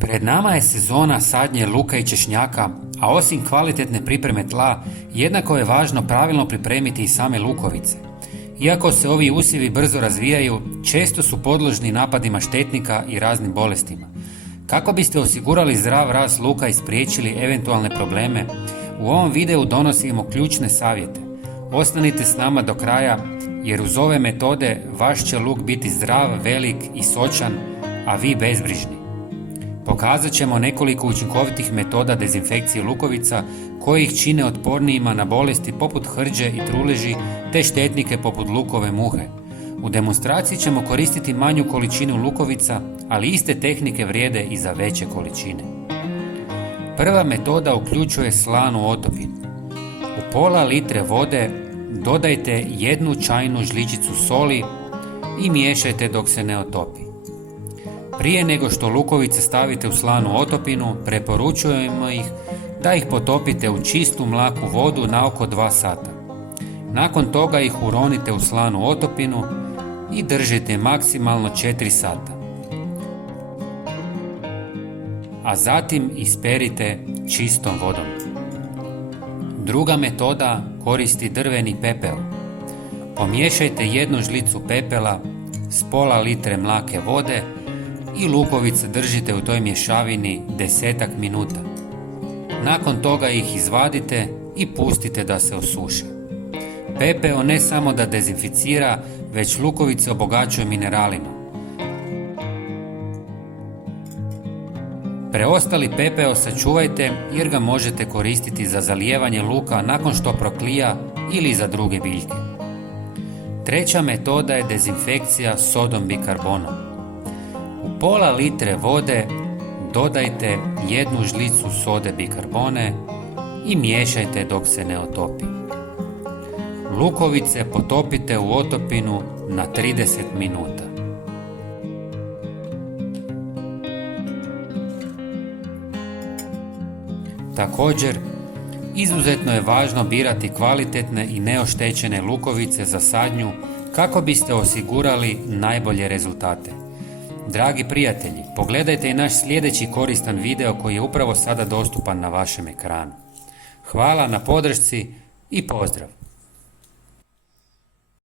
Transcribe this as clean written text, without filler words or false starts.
Pred nama je sezona sadnje luka i češnjaka, a osim kvalitetne pripreme tla, jednako je važno pravilno pripremiti i same lukovice. Iako se ovi usjevi brzo razvijaju, često su podložni napadima štetnika i raznim bolestima. Kako biste osigurali zdrav rast luka i spriječili eventualne probleme, u ovom videu donosimo ključne savjete. Ostanite s nama do kraja, jer uz ove metode vaš će luk biti zdrav, velik i sočan, a vi bezbrižni. Pokazat ćemo nekoliko učinkovitih metoda dezinfekcije lukovica koji ih čine otpornijima na bolesti poput hrđe i truleži te štetnike poput lukove muhe. U demonstraciji ćemo koristiti manju količinu lukovica, ali iste tehnike vrijede i za veće količine. Prva metoda uključuje slanu otopinu. U pola litre vode dodajte 1 čajnu žličicu soli i miješajte dok se ne otopi. Prije nego što lukovice stavite u slanu otopinu, preporučujemo ih da ih potopite u čistu mlaku vodu na oko 2 sata. Nakon toga ih uronite u slanu otopinu i držite maksimalno 4 sata. A zatim isperite čistom vodom. Druga metoda koristi drveni pepeo. Pomiješajte 1 žlicu pepela s pola litre mlake vode i lukovice držite u toj mješavini 10 minuta. Nakon toga ih izvadite i pustite da se osuše. Pepeo ne samo da dezinficira, već lukovice obogaćuje mineralima. Preostali pepeo sačuvajte jer ga možete koristiti za zalijevanje luka nakon što proklija ili za druge biljke. Treća metoda je dezinfekcija sodom bikarbonom. U pola litre vode dodajte 1 žlicu sode bikarbone i miješajte dok se ne otopi. Lukovice potopite u otopinu na 30 minuta. Također, izuzetno je važno birati kvalitetne i neoštećene lukovice za sadnju kako biste osigurali najbolje rezultate. Dragi prijatelji, pogledajte i naš sljedeći koristan video koji je upravo sada dostupan na vašem ekranu. Hvala na podršci i pozdrav!